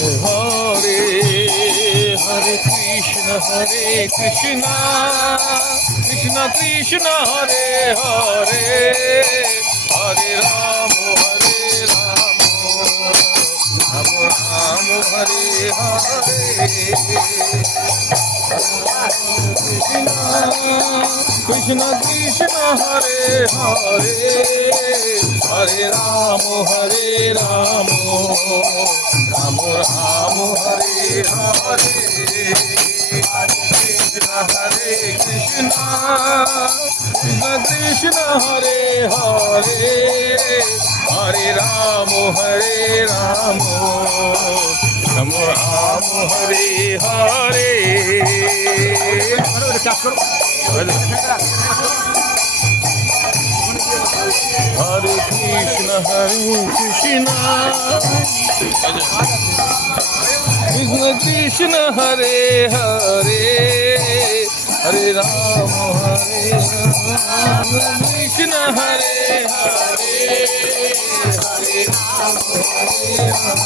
Hare Hare Krishna Krishna Krishna Hare Hare Hare Rama Rama Rama Hare Hare Krishna Krishna Hare Hare Hare Rama Rama Rama Hare Hare Hare Krishna Krishna Krishna Hare Hare Hare Rama Rama Rama Hare Hare Hare Krishna Krishna Krishna Hare Hare Hare Rama Krishna Hare Hare Hare Rama